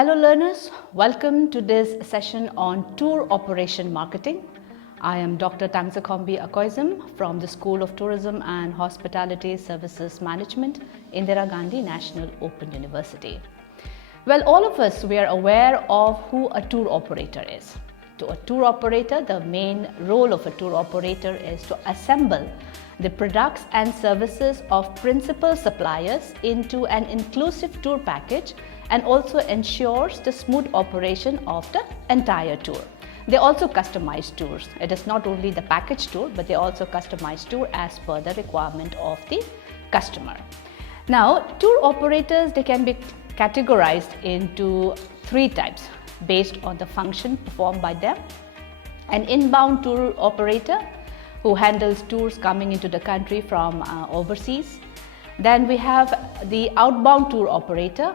Hello learners, welcome to this session on tour operation marketing. I am Dr. Tangsakombi Akoizim from the School of Tourism and Hospitality Services Management, Indira Gandhi National Open University. Well, all of us, we are aware of who a tour operator is. To a tour operator, the main role of a tour operator is to assemble the products and services of principal suppliers into an inclusive tour package and also ensures the smooth operation of the entire tour. They also customize tours. It is not only the package tour, but they also customize tour as per the requirement of the customer. Now, tour operators, they can be categorized into three types based on the function performed by them. An inbound tour operator who handles tours coming into the country from overseas. Then we have the outbound tour operator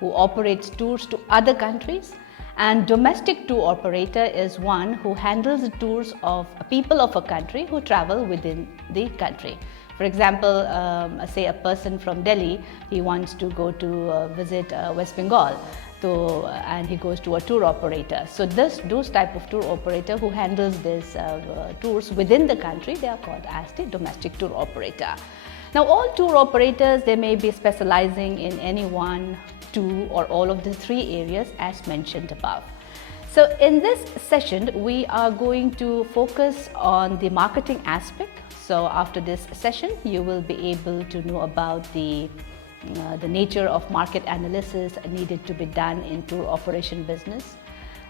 who operates tours to other countries, and domestic tour operator is one who handles the tours of people of a country who travel within the country. For example, say a person from Delhi, he wants to go to visit West Bengal, and he goes to a tour operator. So those type of tour operator who handles these tours within the country, they are called as the domestic tour operator. Now, all tour operators, they may be specializing in any one, two, or all of the three areas as mentioned above. So in this session, we are going to focus on the marketing aspect. So after this session, you will be able to know about the nature of market analysis needed to be done in tour operation business.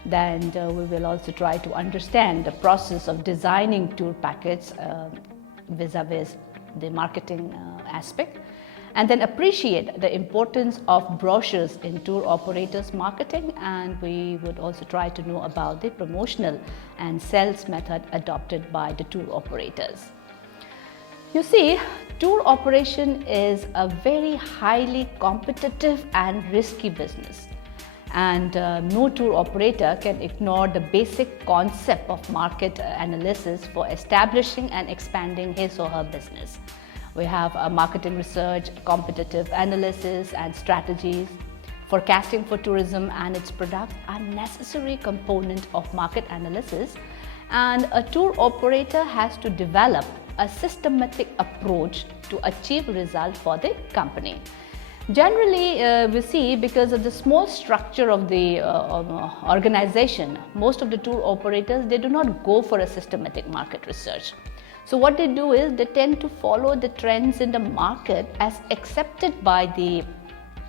Then we will also try to understand the process of designing tour packages vis-a-vis the marketing aspect, and then appreciate the importance of brochures in tour operators marketing, and we would also try to know about the promotional and sales method adopted by the tour operators. You see, tour operation is a very highly competitive and risky business, and no tour operator can ignore the basic concept of market analysis for establishing and expanding his or her business. We have a marketing research, competitive analysis and strategies. Forecasting for tourism and its products are necessary component of market analysis, and a tour operator has to develop a systematic approach to achieve result for the company. Generally, we see because of the small structure of the organization, most of the tour operators, they do not go for a systematic market research. So what they do is they tend to follow the trends in the market as accepted by the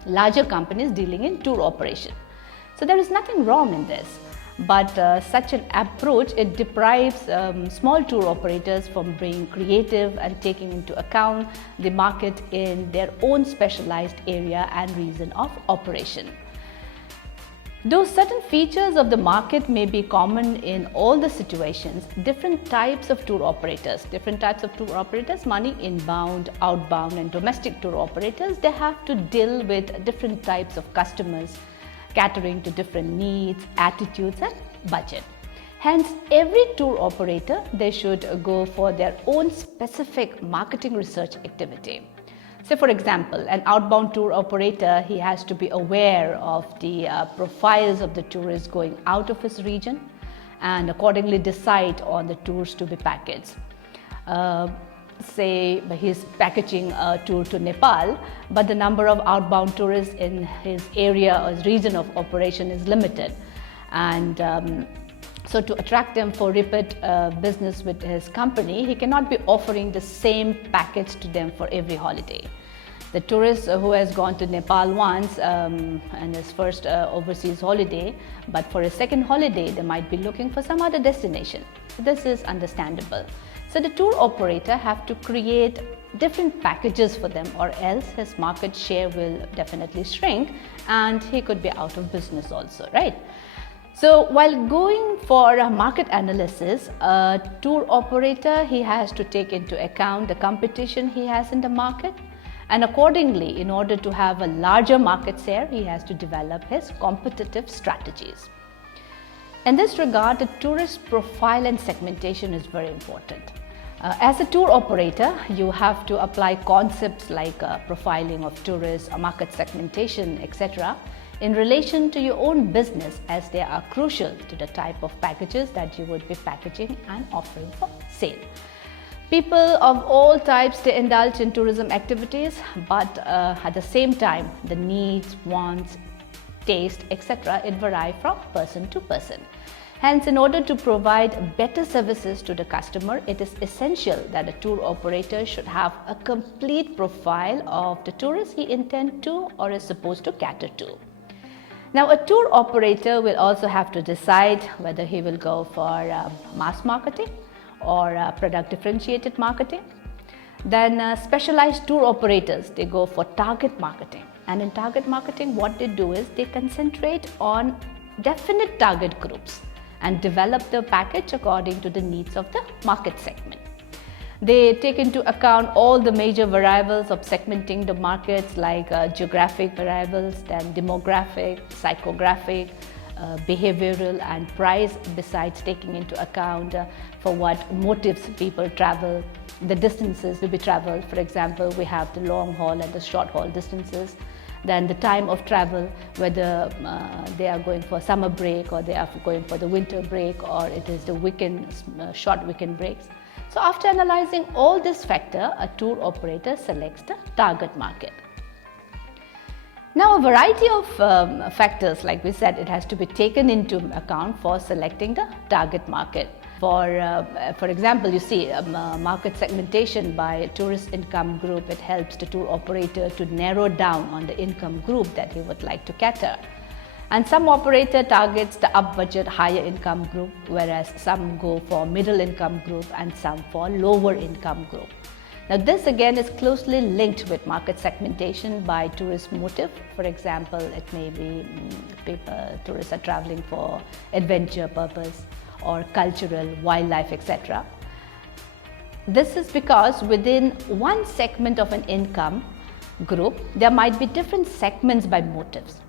larger companies dealing in tour operation. So there is nothing wrong in this, but such an approach, it deprives small tour operators from being creative and taking into account the market in their own specialized area and region of operation. Though certain features of the market may be common in all the situations, different types of tour operators, money inbound, outbound and domestic tour operators, they have to deal with different types of customers, catering to different needs, attitudes and budget. Hence, every tour operator, they should go for their own specific marketing research activity. Say for example, an outbound tour operator, he has to be aware of the profiles of the tourists going out of his region and accordingly decide on the tours to be packaged. Say he's packaging a tour to Nepal, but the number of outbound tourists in his area or his region of operation is limited, and so to attract them for repeat business with his company, he cannot be offering the same package to them for every holiday. The tourist who has gone to Nepal once and his first overseas holiday, but for his second holiday, they might be looking for some other destination. This is understandable. So the tour operator have to create different packages for them, or else his market share will definitely shrink and he could be out of business also, right? So while going for a market analysis, a tour operator, he has to take into account the competition he has in the market, and accordingly, in order to have a larger market share, he has to develop his competitive strategies. In this regard, the tourist profile and segmentation is very important. As a tour operator, you have to apply concepts like profiling of tourists, market segmentation, etc. in relation to your own business, as they are crucial to the type of packages that you would be packaging and offering for sale. People of all types, they indulge in tourism activities, but at the same time, the needs, wants, taste, etc., it vary from person to person. Hence, in order to provide better services to the customer, it is essential that a tour operator should have a complete profile of the tourist he intends to or is supposed to cater to. Now, a tour operator will also have to decide whether he will go for mass marketing or product differentiated marketing. Then specialized tour operators, they go for target marketing. And in target marketing, what they do is they concentrate on definite target groups and develop the package according to the needs of the market segment. They take into account all the major variables of segmenting the markets, like geographic variables, then demographic, psychographic, behavioral and price, besides taking into account for what motives people travel, the distances to be traveled. For example, we have the long haul and the short haul distances. Then the time of travel, whether they are going for summer break or they are going for the winter break, or it is the weekend, short weekend breaks. So after analyzing all this factor, a tour operator selects the target market. Now, a variety of factors, like we said, it has to be taken into account for selecting the target market. For example, you see market segmentation by tourist income group. It helps the tour operator to narrow down on the income group that he would like to cater. And some operator targets the up budget higher income group, whereas some go for middle income group and some for lower income group. Now, this again is closely linked with market segmentation by tourist motive. For example, it may be tourists are traveling for adventure purpose or cultural, wildlife, etc. This is because within one segment of an income group, there might be different segments by motives.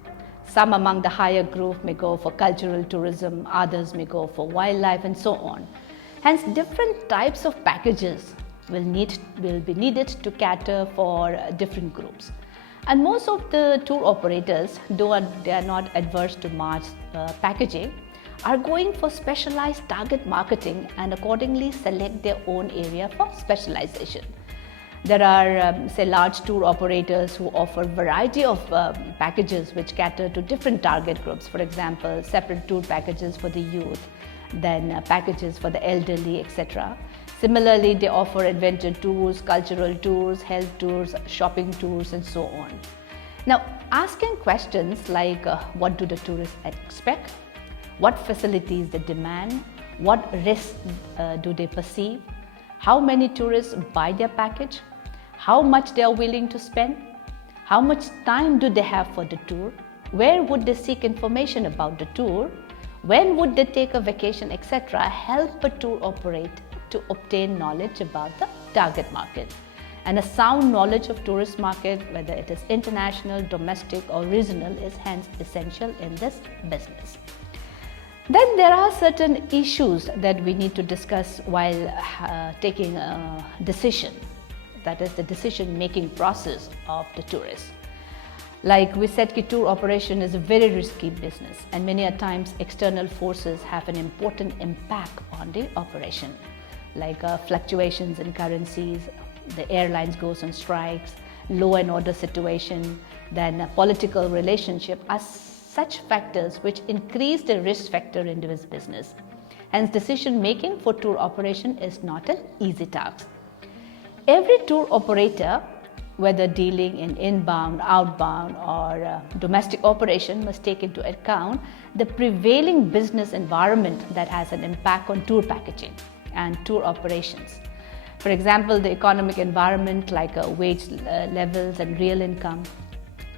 Some among the higher group may go for cultural tourism, others may go for wildlife, and so on. Hence, different types of packages will be needed to cater for different groups. And most of the tour operators, though they are not adverse to mass packaging, are going for specialized target marketing and accordingly select their own area for specialization. There are, say, large tour operators who offer variety of packages which cater to different target groups. For example, separate tour packages for the youth, then packages for the elderly, etc. Similarly, they offer adventure tours, cultural tours, health tours, shopping tours, and so on. Now, asking questions like what do the tourists expect, what facilities they demand, what risks do they perceive, how many tourists buy their package, how much they are willing to spend, how much time do they have for the tour, where would they seek information about the tour, when would they take a vacation, etc., help a tour operator to obtain knowledge about the target market. And a sound knowledge of tourist market, whether it is international, domestic or regional, is hence essential in this business. Then there are certain issues that we need to discuss while taking a decision, that is the decision-making process of the tourist. Like we said, tour operation is a very risky business, and many a times external forces have an important impact on the operation, like fluctuations in currencies, the airlines goes on strikes, law and order situation, then political relationship are such factors which increase the risk factor in this business. Hence, decision making for tour operation is not an easy task. Every tour operator, whether dealing in inbound, outbound or domestic operation, must take into account the prevailing business environment that has an impact on tour packaging and tour operations. For example, the economic environment like wage levels and real income,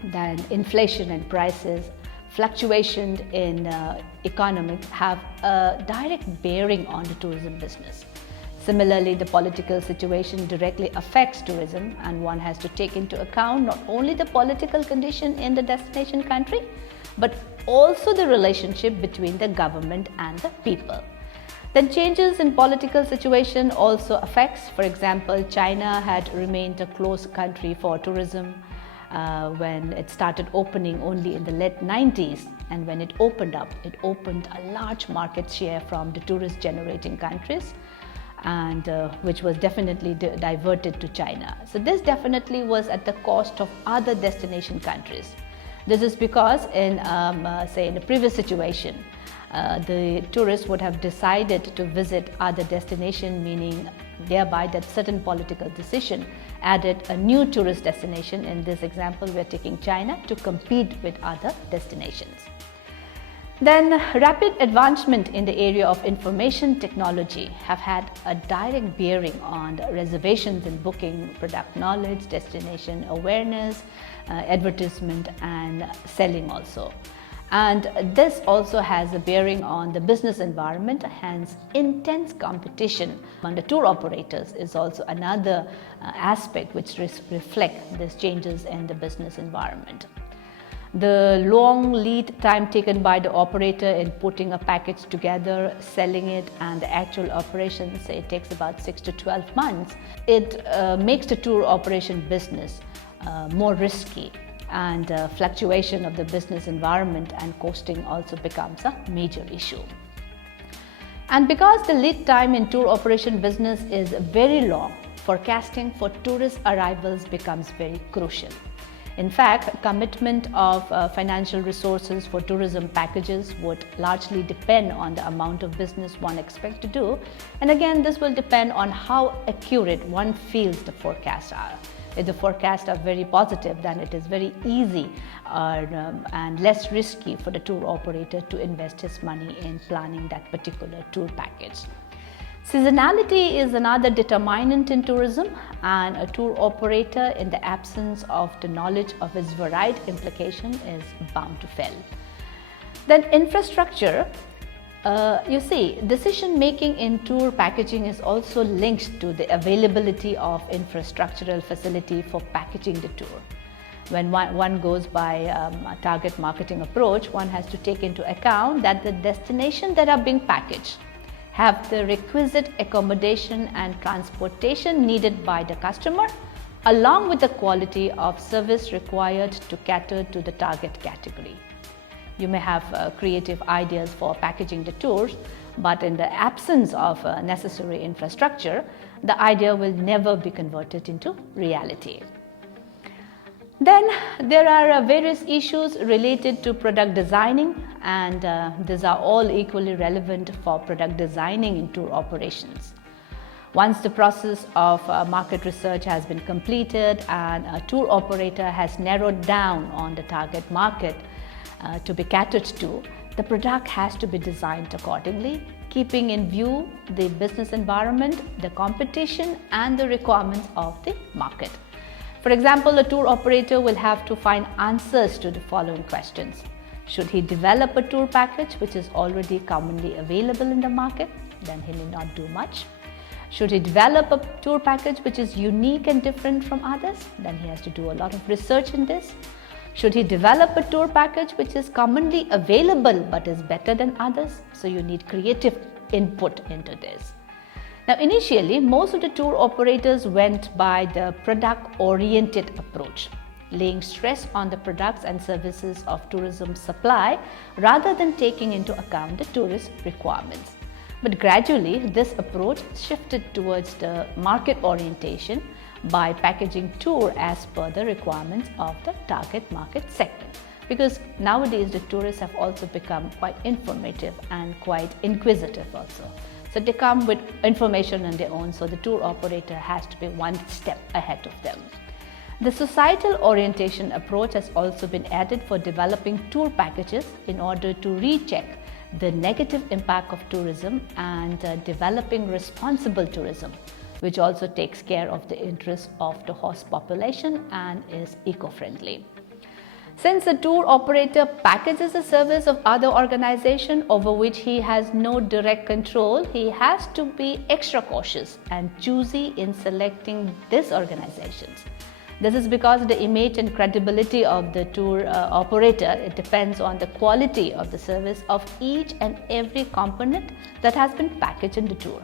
then inflation and prices, fluctuations in economics have a direct bearing on the tourism business. Similarly, the political situation directly affects tourism, and one has to take into account not only the political condition in the destination country, but also the relationship between the government and the people. Then changes in political situation also affects. For example, China had remained a closed country for tourism, when it started opening only in the late 90s. And when it opened up, it opened a large market share from the tourist generating countries, and which was definitely diverted to China. So this definitely was at the cost of other destination countries. This is because in a previous situation, the tourists would have decided to visit other destination, meaning thereby that certain political decision added a new tourist destination. In this example, we are taking China to compete with other destinations. Then rapid advancement in the area of information technology have had a direct bearing on the reservations and booking, product knowledge, destination awareness, advertisement and selling also. And this also has a bearing on the business environment, hence intense competition among the tour operators is also another aspect which reflect these changes in the business environment. The long lead time taken by the operator in putting a package together, selling it, and the actual operation, say it takes about 6 to 12 months, it makes the tour operation business more risky, and fluctuation of the business environment and costing also becomes a major issue. And because the lead time in tour operation business is very long, forecasting for tourist arrivals becomes very crucial. In fact, commitment of financial resources for tourism packages would largely depend on the amount of business one expects to do. And again, this will depend on how accurate one feels the forecasts are. If the forecasts are very positive, then it is very easy and less risky for the tour operator to invest his money in planning that particular tour package. Seasonality is another determinant in tourism, and a tour operator, in the absence of the knowledge of its varied implication, is bound to fail. Then infrastructure. Decision making in tour packaging is also linked to the availability of infrastructural facility for packaging the tour. When one goes by a target marketing approach, one has to take into account that the destinations that are being packaged have the requisite accommodation and transportation needed by the customer, along with the quality of service required to cater to the target category. You may have creative ideas for packaging the tours, but in the absence of necessary infrastructure, the idea will never be converted into reality. Then there are various issues related to product designing, and these are all equally relevant for product designing in tour operations. Once the process of market research has been completed and a tour operator has narrowed down on the target market to be catered to, the product has to be designed accordingly, keeping in view the business environment, the competition, and the requirements of the market. For example, a tour operator will have to find answers to the following questions. Should he develop a tour package which is already commonly available in the market? Then he need not do much. Should he develop a tour package which is unique and different from others? Then he has to do a lot of research in this. Should he develop a tour package which is commonly available but is better than others? So you need creative input into this. Now, initially, most of the tour operators went by the product-oriented approach, laying stress on the products and services of tourism supply rather than taking into account the tourist requirements. But gradually, this approach shifted towards the market orientation by packaging tour as per the requirements of the target market segment. Because nowadays the tourists have also become quite informative and quite inquisitive also. So they come with information on their own, so the tour operator has to be one step ahead of them. The societal orientation approach has also been added for developing tour packages in order to recheck the negative impact of tourism and developing responsible tourism, which also takes care of the interests of the host population and is eco-friendly. Since a tour operator packages a service of other organization over which he has no direct control, he has to be extra cautious and choosy in selecting these organizations. This is because the image and credibility of the tour operator, it depends on the quality of the service of each and every component that has been packaged in the tour.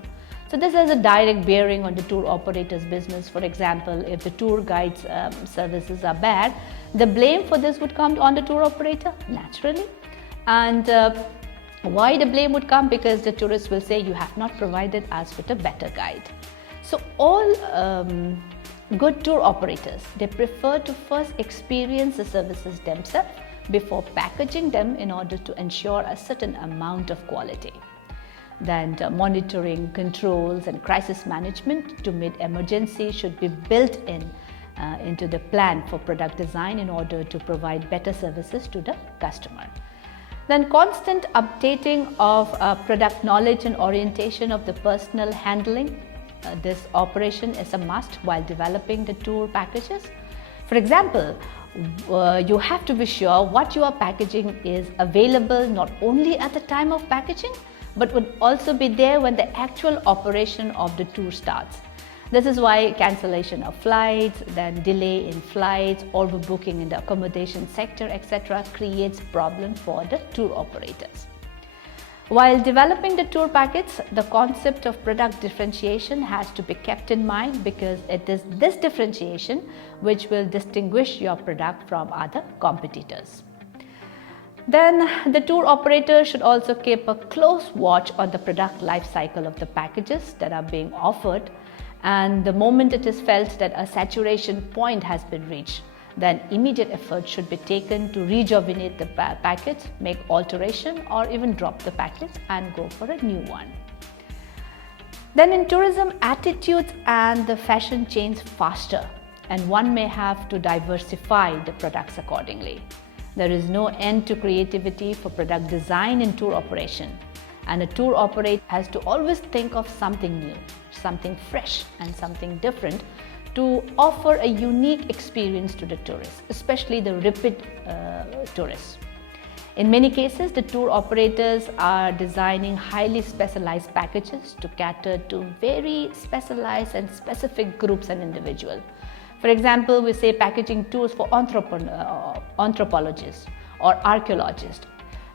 So this has a direct bearing on the tour operator's business. For example, if the tour guide's services are bad, the blame for this would come on the tour operator, naturally. And why the blame would come? Because the tourists will say, you have not provided us with a better guide. So all good tour operators, they prefer to first experience the services themselves before packaging them in order to ensure a certain amount of quality. Then monitoring, controls and crisis management to meet emergency should be built into the plan for product design in order to provide better services to the customer. Then constant updating of product knowledge and orientation of the personnel handling. This operation is a must while developing the tour packages. For example, you have to be sure what you are packaging is available not only at the time of packaging, but would also be there when the actual operation of the tour starts. This is why cancellation of flights, then delay in flights, overbooking in the accommodation sector, etc. creates problem for the tour operators. While developing the tour packets, the concept of product differentiation has to be kept in mind, because it is this differentiation which will distinguish your product from other competitors. Then the tour operator should also keep a close watch on the product life cycle of the packages that are being offered, and the moment it is felt that a saturation point has been reached, then immediate effort should be taken to rejuvenate the packet, make alteration or even drop the packet and go for a new one. Then in tourism, attitudes and the fashion change faster, and one may have to diversify the products accordingly. There is no end to creativity for product design in tour operation, and a tour operator has to always think of something new, something fresh and something different to offer a unique experience to the tourists, especially the repeat tourists. In many cases, the tour operators are designing highly specialized packages to cater to very specialized and specific groups and individuals. For example, we say packaging tours for anthropologists or archaeologists.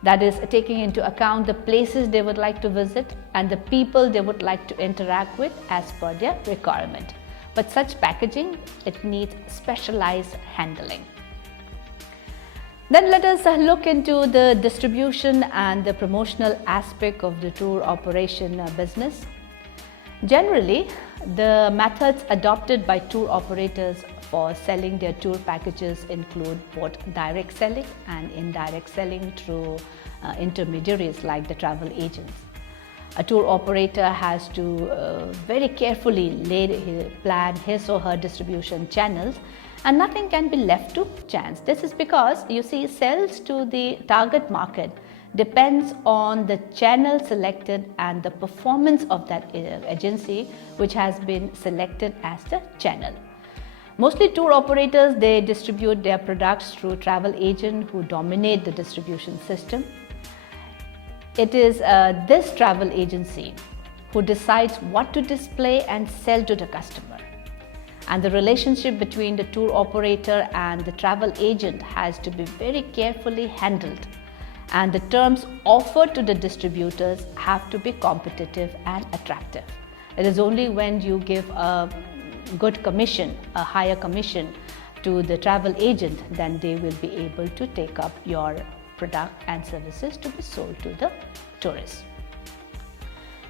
That is taking into account the places they would like to visit and the people they would like to interact with as per their requirement. But such packaging, it needs specialized handling. Then let us look into the distribution and the promotional aspect of the tour operation business. Generally, the methods adopted by tour operators for selling their tour packages include both direct selling and indirect selling through intermediaries like the travel agents. A tour operator has to very carefully plan his or her distribution channels, and nothing can be left to chance. This is because, you see, sales to the target market depends on the channel selected and the performance of that agency which has been selected as the channel. Mostly tour operators, they distribute their products through travel agents who dominate the distribution system. It is this travel agency who decides what to display and sell to the customer. And the relationship between the tour operator and the travel agent has to be very carefully handled. And the terms offered to the distributors have to be competitive and attractive. It is only when you give a good commission, a higher commission to the travel agent, then they will be able to take up your product and services to be sold to the tourists.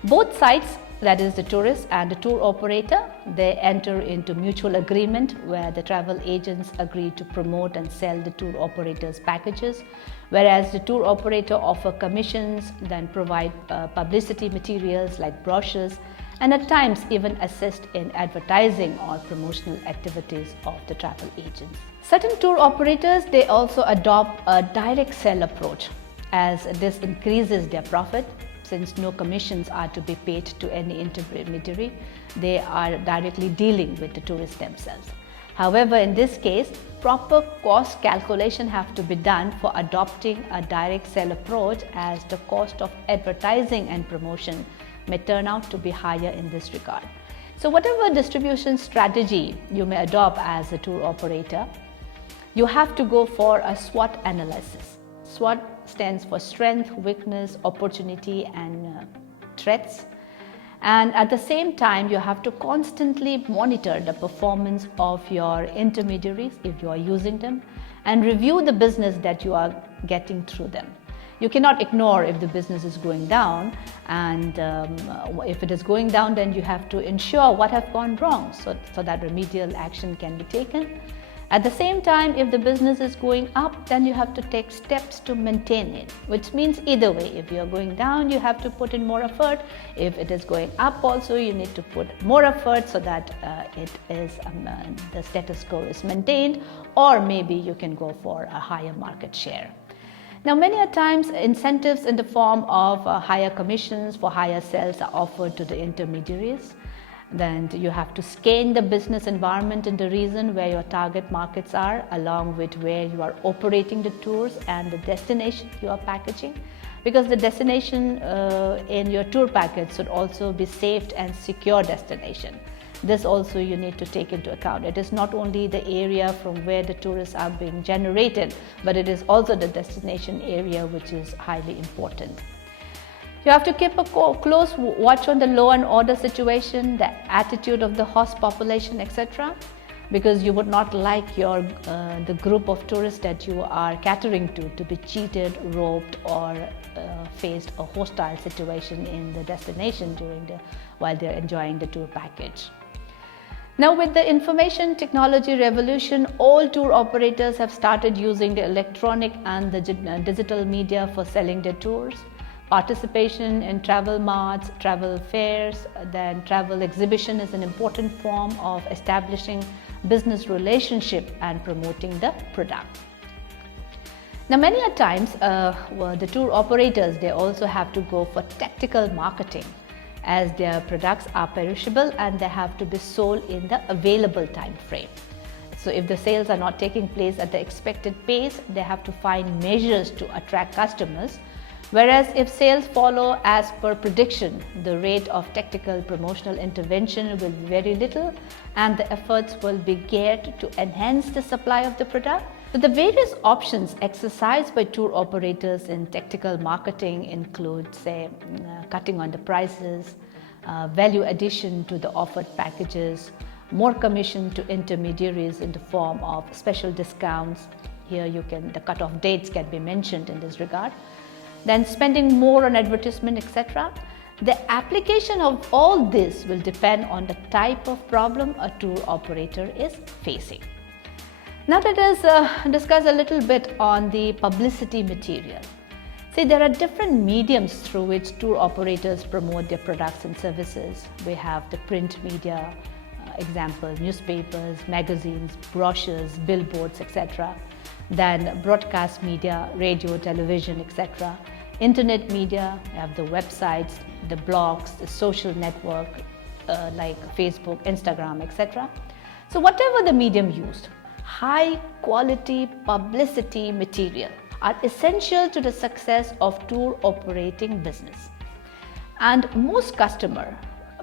Both sides, that is the tourist and the tour operator, they enter into mutual agreement where the travel agents agree to promote and sell the tour operator's packages, whereas the tour operator offer commissions, then provide publicity materials like brochures, and at times even assist in advertising or promotional activities of the travel agents. Certain tour operators, they also adopt a direct sell approach, as this increases their profit. Since no commissions are to be paid to any intermediary, they are directly dealing with the tourists themselves. However, in this case, proper cost calculation have to be done for adopting a direct sell approach, as the cost of advertising and promotion may turn out to be higher in this regard. So whatever distribution strategy you may adopt as a tour operator, you have to go for a SWOT analysis. SWOT stands for strength, weakness, opportunity and threats. And at the same time, you have to constantly monitor the performance of your intermediaries if you are using them, and review the business that you are getting through them. You cannot ignore if the business is going down, and if it is going down, then you have to ensure what have gone wrong so that remedial action can be taken. At the same time, if the business is going up, then you have to take steps to maintain it, which means either way, if you are going down, you have to put in more effort. If it is going up also, you need to put more effort so that the status quo is maintained, or maybe you can go for a higher market share. Now, many a times incentives in the form of higher commissions for higher sales are offered to the intermediaries. Then you have to scan the business environment in the region where your target markets are, along with where you are operating the tours and the destination you are packaging, because the destination in your tour package should also be safe and secure destination. This also you need to take into account. It is not only the area from where the tourists are being generated, but it is also the destination area, which is highly important. You have to keep a close watch on the law and order situation, the attitude of the host population, etc., because you would not like the group of tourists that you are catering to be cheated, robbed, or faced a hostile situation in the destination while they're enjoying the tour package. Now, with the information technology revolution, all tour operators have started using the electronic and the digital media for selling their tours. Participation in travel marts, travel fairs, then travel exhibition is an important form of establishing business relationship and promoting the product. Now, many a times, the tour operators, they also have to go for tactical marketing, as their products are perishable and they have to be sold in the available time frame. So if the sales are not taking place at the expected pace, they have to find measures to attract customers. Whereas if sales follow as per prediction, the rate of tactical promotional intervention will be very little, and the efforts will be geared to enhance the supply of the product. So the various options exercised by tour operators in tactical marketing include, say, cutting on the prices, value addition to the offered packages, more commission to intermediaries in the form of special discounts. Here the cutoff dates can be mentioned in this regard. Then spending more on advertisement, etc. The application of all this will depend on the type of problem a tour operator is facing. Now let us discuss a little bit on the publicity material. See, there are different mediums through which tour operators promote their products and services. We have the print media, example, newspapers, magazines, brochures, billboards, etc. Then broadcast media, radio, television, etc. Internet media, we have the websites, the blogs, the social network like Facebook, Instagram, etc. So whatever the medium used, high quality publicity material are essential to the success of tour operating business. And most customer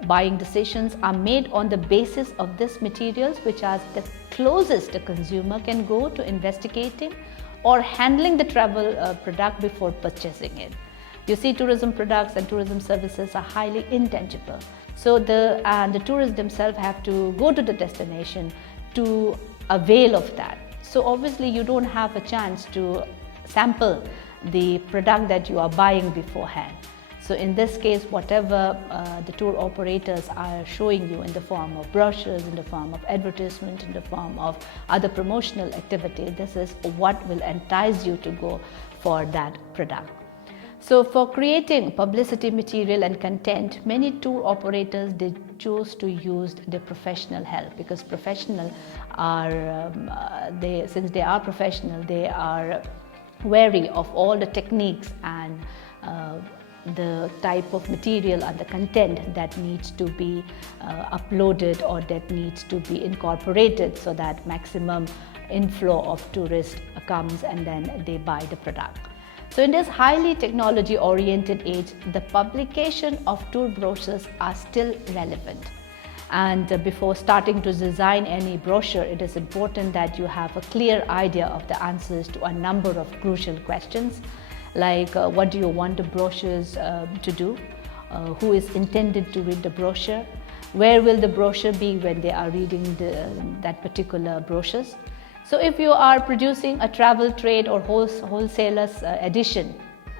buying decisions are made on the basis of these materials, which are the closest the consumer can go to investigating or handling the travel product before purchasing it. You see, tourism products and tourism services are highly intangible. So the tourists themselves have to go to the destination to avail of that. So obviously you don't have a chance to sample the product that you are buying beforehand. So in this case, whatever the tour operators are showing you in the form of brochures, in the form of advertisement, in the form of other promotional activity, this is what will entice you to go for that product. So for creating publicity material and content, many tour operators, they choose to use the professional help, because professional are, since they are professional, they are wary of all the techniques and the type of material and the content that needs to be uploaded or that needs to be incorporated so that maximum inflow of tourists comes and then they buy the product. So in this highly technology oriented age, the publication of tour brochures are still relevant. And before starting to design any brochure, it is important that you have a clear idea of the answers to a number of crucial questions, like what do you want the brochures to do? who is intended to read the brochure, where will the brochure be when they are reading that particular brochures. So if you are producing a travel trade or wholesalers edition,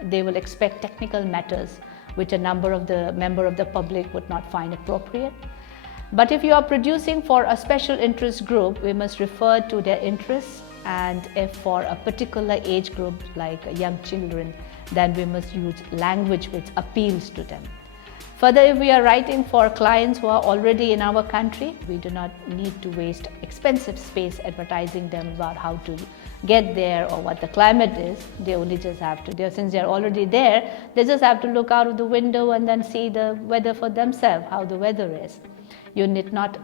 they will expect technical matters which a member of the public would not find appropriate. But if you are producing for a special interest group, we must refer to their interests, and if for a particular age group like young children, then we must use language which appeals to them. Further, if we are writing for clients who are already in our country, we do not need to waste expensive space advertising them about how to get there or what the climate is. They only just have to, since they are already there, they just have to look out of the window and then see the weather for themselves, how the weather is. You need not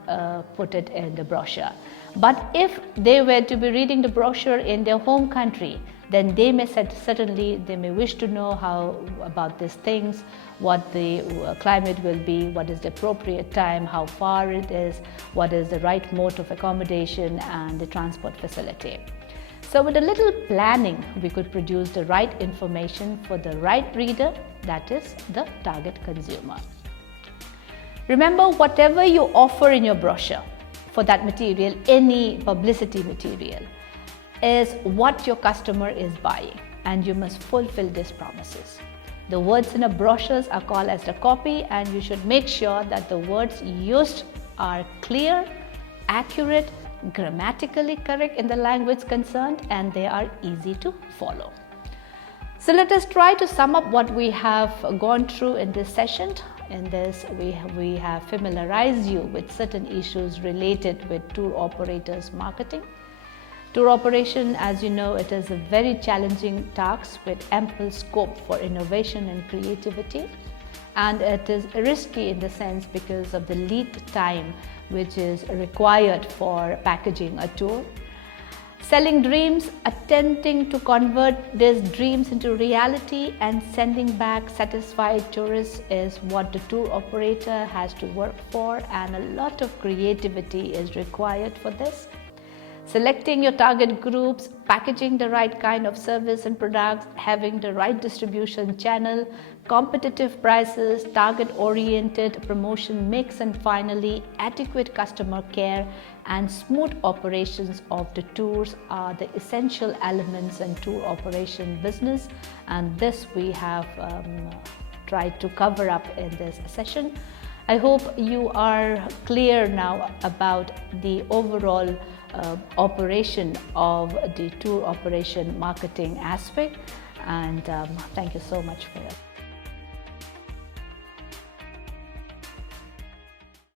put it in the brochure. But if they were to be reading the brochure in their home country, then they may wish to know how about these things, what the climate will be, what is the appropriate time, how far it is, what is the right mode of accommodation and the transport facility. So with a little planning, we could produce the right information for the right reader, that is the target consumer. Remember, whatever you offer in your brochure for that material, any publicity material, is what your customer is buying, and you must fulfill these promises. The words in the brochures are called as the copy, and you should make sure that the words used are clear, accurate, grammatically correct in the language concerned, and they are easy to follow. So let us try to sum up what we have gone through in this session. In this, we have familiarized you with certain issues related with tour operators marketing. Tour operation, as you know, it is a very challenging task with ample scope for innovation and creativity. And it is risky in the sense because of the lead time which is required for packaging a tour. Selling dreams, attempting to convert these dreams into reality and sending back satisfied tourists is what the tour operator has to work for, and a lot of creativity is required for this. Selecting your target groups, packaging the right kind of service and products, having the right distribution channel, competitive prices, target-oriented promotion mix, and finally, adequate customer care and smooth operations of the tours are the essential elements in tour operation business, and this we have tried to cover up in this session. I hope you are clear now about the overall operation of the tour operation marketing aspect, and thank you so much for it.